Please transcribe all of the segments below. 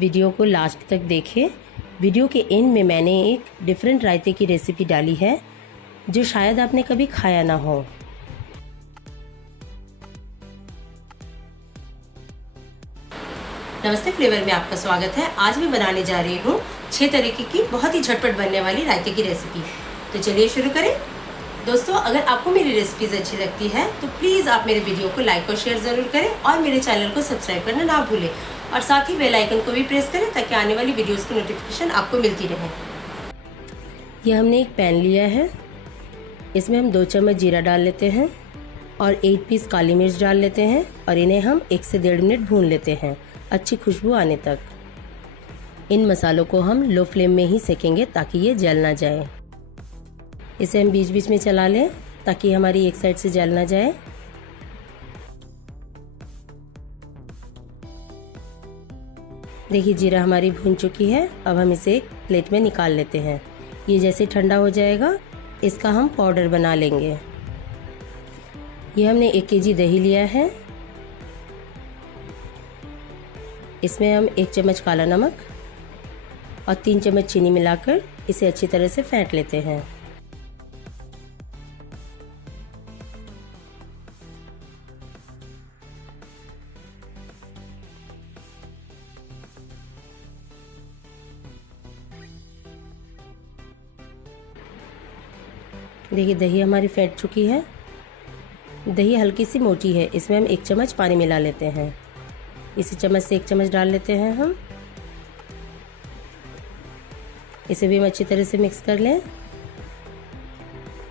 Video को last तक देखें। वीडियो के एंड में मैंने एक डिफरेंट रायते की रेसिपी डाली है जो शायद आपने कभी खाया ना हो। नमस्ते, फ्लेवर में आपका स्वागत है। आज मैं बनाने जा रही हूँ 6 तरीके की बहुत ही झटपट बनने वाली रायते की रेसिपी। तो चलिए शुरू करें। दोस्तों, अगर आपको मेरी रेसिपीज अच्छी लगती है तो प्लीज़ आप मेरे वीडियो को लाइक और शेयर ज़रूर करें और मेरे चैनल को सब्सक्राइब करना ना भूलें और साथ ही बेल आइकन को भी प्रेस करें ताकि आने वाली वीडियोस की नोटिफिकेशन आपको मिलती रहे। यह हमने एक पैन लिया है, इसमें हम 2 चम्मच जीरा डाल लेते हैं और 1 पीस काली मिर्च डाल लेते हैं और इन्हें हम 1 से 1.5 मिनट भून लेते हैं अच्छी खुशबू आने तक। इन मसालों को हम लो फ्लेम में ही सेकेंगे ताकि ये जल ना जाए। इसे हम बीच बीच में चला लें ताकि हमारी एक साइड से जल ना जाए। देखिए, जीरा हमारी भून चुकी है। अब हम इसे एक प्लेट में निकाल लेते हैं। ये जैसे ठंडा हो जाएगा इसका हम पाउडर बना लेंगे। ये हमने 1 केजी दही लिया है। इसमें हम 1 चम्मच काला नमक और 3 चम्मच चीनी मिलाकर इसे अच्छी तरह से फेंट लेते हैं। देखिए, दही हमारी फेंट चुकी है। दही हल्की सी मोटी है, इसमें हम 1 चम्मच पानी मिला लेते हैं। इसी चम्मच से 1 चम्मच डाल लेते हैं हम। इसे भी हम अच्छी तरह से मिक्स कर लें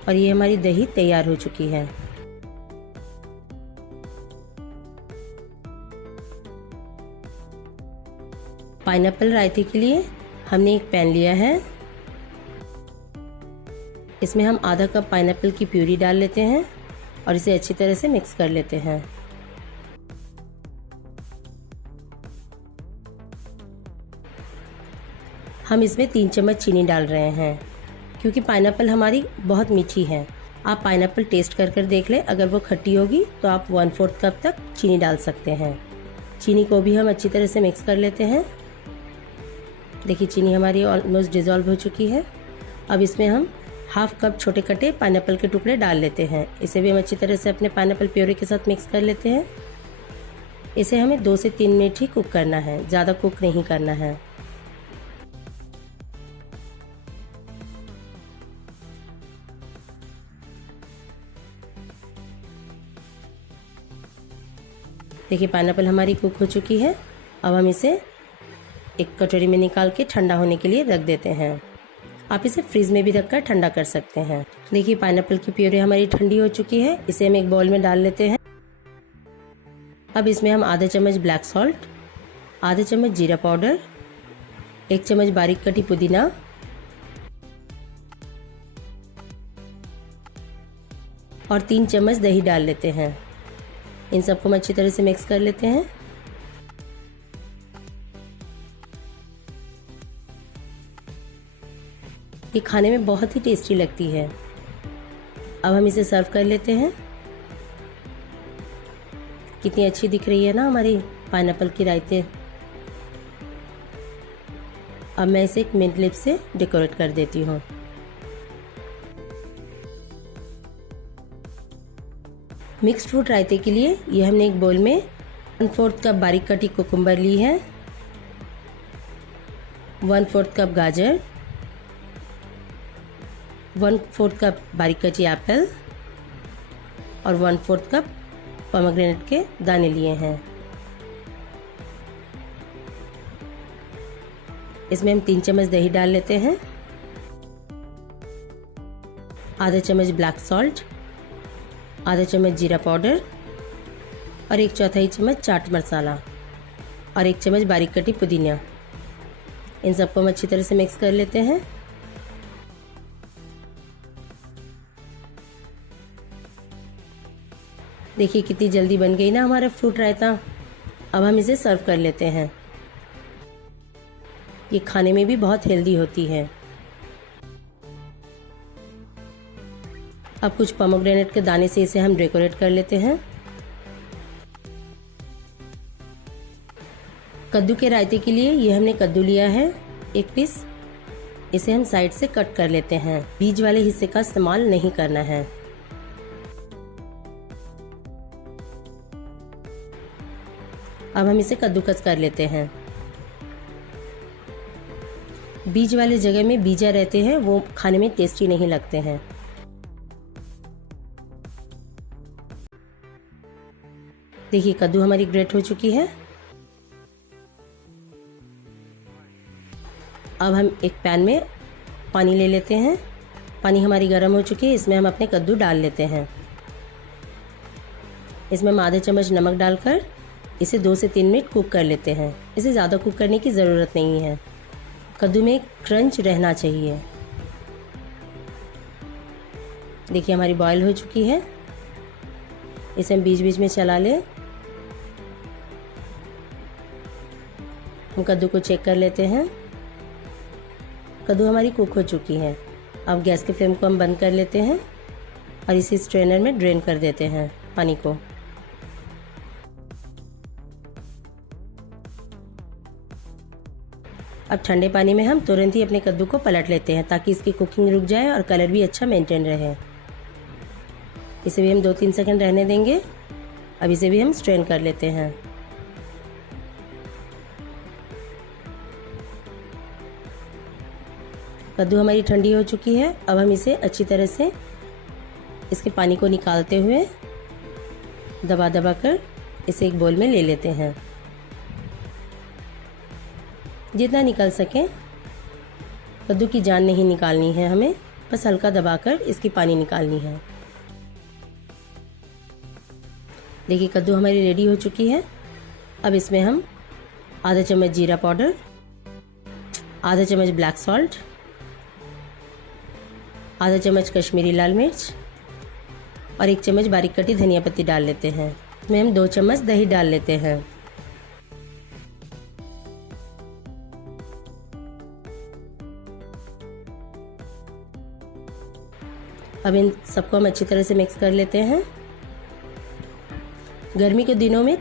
और ये हमारी दही तैयार हो चुकी है। पाइनएप्पल रायते के लिए हमने एक पैन लिया है। इसमें हम आधा कप पाइनएप्पल की प्यूरी डाल लेते हैं और इसे अच्छी तरह से मिक्स कर लेते हैं। हम इसमें 3 चम्मच चीनी डाल रहे हैं क्योंकि पाइनएप्पल हमारी बहुत मीठी है। आप पाइनएप्पल टेस्ट कर देख लें, अगर वो खट्टी होगी तो आप 1/4 कप तक चीनी डाल सकते हैं। चीनी को भी हम अच्छी तरह से मिक्स कर लेते हैं। देखिए, चीनी हमारी ऑलमोस्ट डिज़ोल्व हो चुकी है। अब इसमें हम 1/2 कप छोटे कटे पाइनएप्पल के टुकड़े डाल लेते हैं। इसे भी हम अच्छी तरह से अपने पाइनएप्पल प्योरी के साथ मिक्स कर लेते हैं। इसे हमें 2 से 3 मिनट ही कुक करना है, ज़्यादा कुक नहीं करना है। देखिए, पाइनएप्पल हमारी कुक हो चुकी है। अब हम इसे एक कटोरी में निकाल के ठंडा होने के लिए रख देते हैं। आप इसे फ्रीज में भी रखकर ठंडा कर सकते हैं। देखिए, पाइनएप्पल की प्यूरी हमारी ठंडी हो चुकी है। इसे हम एक बाउल में डाल लेते हैं। अब इसमें हम आधा चम्मच ब्लैक सॉल्ट, आधा चम्मच जीरा पाउडर, 1 चम्मच बारीक कटी पुदीना और 3 चम्मच दही डाल लेते हैं। इन सबको हम अच्छी तरह से मिक्स कर लेते हैं। ये खाने में बहुत ही टेस्टी लगती है। अब हम इसे सर्व कर लेते हैं। कितनी अच्छी दिख रही है ना हमारी पाइनएप्पल की रायते। अब मैं इसे एक मिंट लिप से डेकोरेट कर देती हूँ। मिक्स्ड फ्रूट रायते के लिए ये हमने एक बाउल में 1/4 कप बारीक कटी कुकुम्बर ली है, 1/4 कप गाजर, 1/4 कप बारीक कटी एप्पल और 1/4 कप पोमेग्रेनेट के दाने लिए हैं। इसमें हम 3 चम्मच दही डाल लेते हैं, आधा चम्मच ब्लैक सॉल्ट, आधा चम्मच जीरा पाउडर और 1/4 चम्मच चाट मसाला और 1 चम्मच बारीक कटी पुदीना। इन सबको हम अच्छी तरह से मिक्स कर लेते हैं। देखिए, कितनी जल्दी बन गई ना हमारा फ्रूट रायता। अब हम इसे सर्व कर लेते हैं। ये खाने में भी बहुत हेल्दी होती है। अब कुछ पोमेग्रेनेट के दाने से इसे हम डेकोरेट कर लेते हैं। कद्दू के रायते के लिए ये हमने कद्दू लिया है 1 पीस। इसे हम साइड से कट कर लेते हैं। बीज वाले हिस्से का इस्तेमाल नहीं करना है। अब हम इसे कद्दूकस कर लेते हैं। बीज वाले जगह में बीजा रहते हैं, वो खाने में टेस्टी नहीं लगते हैं। देखिए कद्दू हमारी ग्रेट हो चुकी है। अब हम एक पैन में पानी ले लेते हैं। पानी हमारी गर्म हो चुकी है, इसमें हम अपने कद्दू डाल लेते हैं। इसमें हम आधा चम्मच नमक डालकर इसे 2 से 3 मिनट कुक कर लेते हैं। इसे ज़्यादा कुक करने की ज़रूरत नहीं है। कद्दू में क्रंच रहना चाहिए। देखिए हमारी बॉयल हो चुकी है। इसे हम बीच बीच में चला लें। हम कद्दू को चेक कर लेते हैं। कद्दू हमारी कुक हो चुकी है। अब गैस की फ्लेम को हम बंद कर लेते हैं और इसे स्ट्रेनर में ड्रेन कर देते हैं पानी को। अब ठंडे पानी में हम तुरंत ही अपने कद्दू को पलट लेते हैं ताकि इसकी कुकिंग रुक जाए और कलर भी अच्छा मेंटेन रहे। इसे भी हम 2-3 सेकंड रहने देंगे। अब इसे भी हम स्ट्रेन कर लेते हैं। कद्दू हमारी ठंडी हो चुकी है। अब हम इसे अच्छी तरह से इसके पानी को निकालते हुए दबा दबा कर इसे एक बोल में ले लेते हैं। जितना निकल सके। कद्दू की जान नहीं निकालनी है हमें, बस हल्का दबाकर इसकी पानी निकालनी है। देखिए कद्दू हमारी रेडी हो चुकी है। अब इसमें हम आधा चम्मच जीरा पाउडर, आधा चम्मच ब्लैक सॉल्ट, आधा चम्मच कश्मीरी लाल मिर्च और 1 चम्मच बारीक कटी धनिया पत्ती डाल लेते हैं। इसमें हम 2 चम्मच दही डाल लेते हैं। अब इन सबको हम अच्छी तरह से मिक्स कर लेते हैं। गर्मी के दिनों में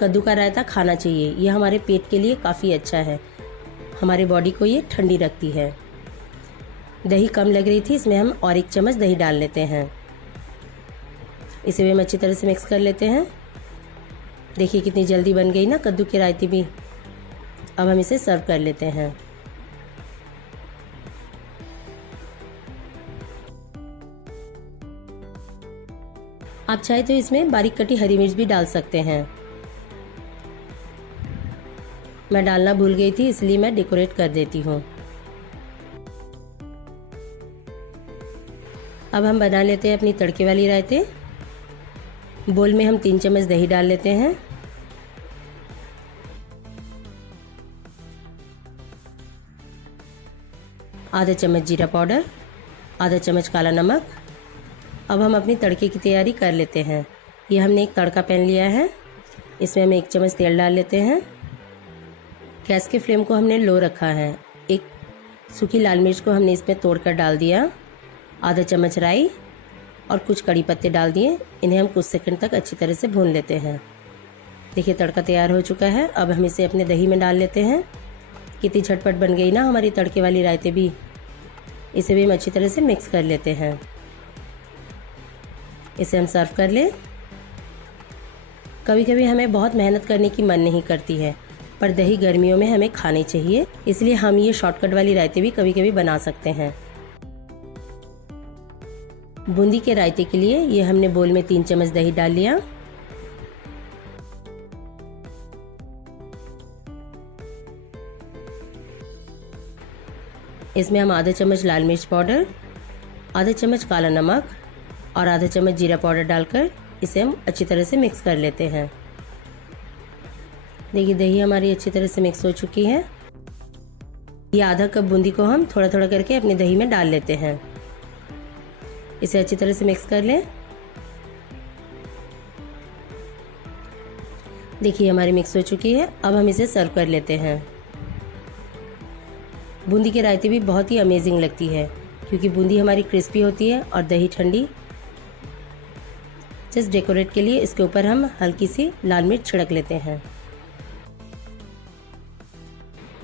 कद्दू का रायता खाना चाहिए। यह हमारे पेट के लिए काफ़ी अच्छा है। हमारे बॉडी को ये ठंडी रखती है। दही कम लग रही थी, इसमें हम और 1 चम्मच दही डाल लेते हैं। इसे भी हम अच्छी तरह से मिक्स कर लेते हैं। देखिए कितनी जल्दी बन गई ना कद्दू की रायती भी। अब हम इसे सर्व कर लेते हैं। आप चाहे तो इसमें बारीक कटी हरी मिर्च भी डाल सकते हैं। मैं डालना भूल गई थी, इसलिए मैं डेकोरेट कर देती हूँ। अब हम बना लेते हैं अपनी तड़के वाली रायते। बोल में हम 3 चम्मच दही डाल लेते हैं। आधा चम्मच जीरा पाउडर, आधा चम्मच काला नमक। अब हम अपनी तड़के की तैयारी कर लेते हैं। ये हमने एक तड़का पैन लिया है, इसमें हम 1 चम्मच तेल डाल लेते हैं। गैस के फ्लेम को हमने लो रखा है। एक सूखी लाल मिर्च को हमने इसमें तोड़कर डाल दिया। आधा चम्मच राई और कुछ कड़ी पत्ते डाल दिए। इन्हें हम कुछ सेकंड तक अच्छी तरह से भून लेते हैं। देखिए तड़का तैयार हो चुका है। अब हम इसे अपने दही में डाल लेते हैं। कितनी झटपट बन गई ना हमारी तड़के वाली रायते भी। इसे भी हम अच्छी तरह से मिक्स कर लेते हैं। इसे हम सर्व कर लें। कभी कभी हमें बहुत मेहनत करने की मन नहीं करती है, पर दही गर्मियों में हमें खानी चाहिए, इसलिए हम ये शॉर्टकट वाली रायते भी कभी कभी बना सकते हैं। बूंदी के रायते के लिए ये हमने बोल में 3 चम्मच दही डाल लिया। इसमें हम आधा चम्मच लाल मिर्च पाउडर, आधा चम्मच काला नमक और आधा चम्मच जीरा पाउडर डालकर इसे हम अच्छी तरह से मिक्स कर लेते हैं। देखिए दही हमारी अच्छी तरह से मिक्स हो चुकी है। ये आधा कप बूंदी को हम थोड़ा थोड़ा करके अपनी दही में डाल लेते हैं। इसे अच्छी तरह से मिक्स कर लें। देखिए हमारी मिक्स हो चुकी है। अब हम इसे सर्व कर लेते हैं। बूंदी की रायते भी बहुत ही अमेजिंग लगती है क्योंकि बूंदी हमारी क्रिस्पी होती है और दही ठंडी। जस्ट डेकोरेट के लिए इसके ऊपर हम हल्की सी लाल मिर्च छिड़क लेते हैं।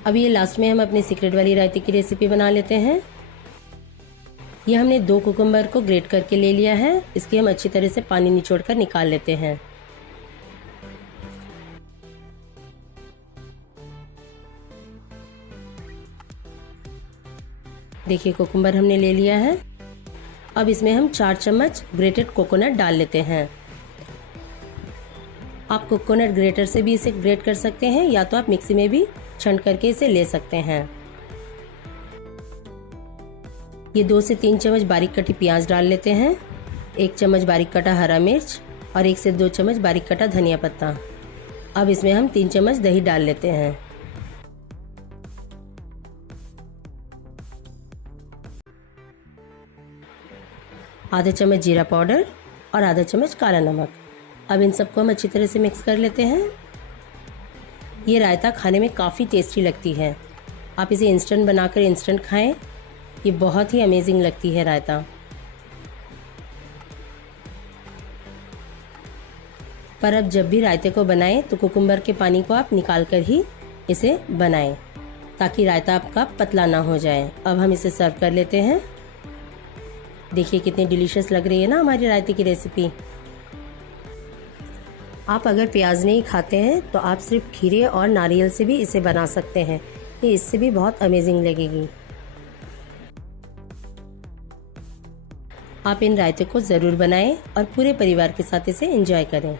अब ये लास्ट में हम अपनी सीक्रेट वाली रायते की रेसिपी बना लेते हैं। ये हमने 2 कुकुम्बर को ग्रेट करके ले लिया है। इसकी हम अच्छी तरह से पानी निचोड़ कर निकाल लेते हैं। देखिए कुकुम्बर हमने ले लिया है। अब इसमें हम 4 चम्मच ग्रेटेड कोकोनट डाल लेते हैं। आप कोकोनट ग्रेटर से भी इसे ग्रेट कर सकते हैं या तो आप मिक्सी में भी छंड करके इसे ले सकते हैं। ये 2 से 3 चम्मच बारीक कटी प्याज डाल लेते हैं, 1 चम्मच बारीक कटा हरा मिर्च और 1 से 2 चम्मच बारीक कटा धनिया पत्ता। अब इसमें हम 3 चम्मच दही डाल लेते हैं। आधा चम्मच जीरा पाउडर और आधा चम्मच काला नमक। अब इन सबको हम अच्छी तरह से मिक्स कर लेते हैं। ये रायता खाने में काफ़ी टेस्टी लगती है। आप इसे इंस्टेंट बनाकर इंस्टेंट खाएं, ये बहुत ही अमेजिंग लगती है रायता। पर अब जब भी रायते को बनाएं तो कुकुम्बर के पानी को आप निकाल कर ही इसे बनाएं ताकि रायता आपका पतला ना हो जाए। अब हम इसे सर्व कर लेते हैं। देखिए कितनी डिलीशियस लग रही है ना हमारी रायते की रेसिपी। आप अगर प्याज नहीं खाते हैं तो आप सिर्फ खीरे और नारियल से भी इसे बना सकते हैं, ये इससे भी बहुत अमेजिंग लगेगी। आप इन रायते को ज़रूर बनाएं और पूरे परिवार के साथ इसे एंजॉय करें।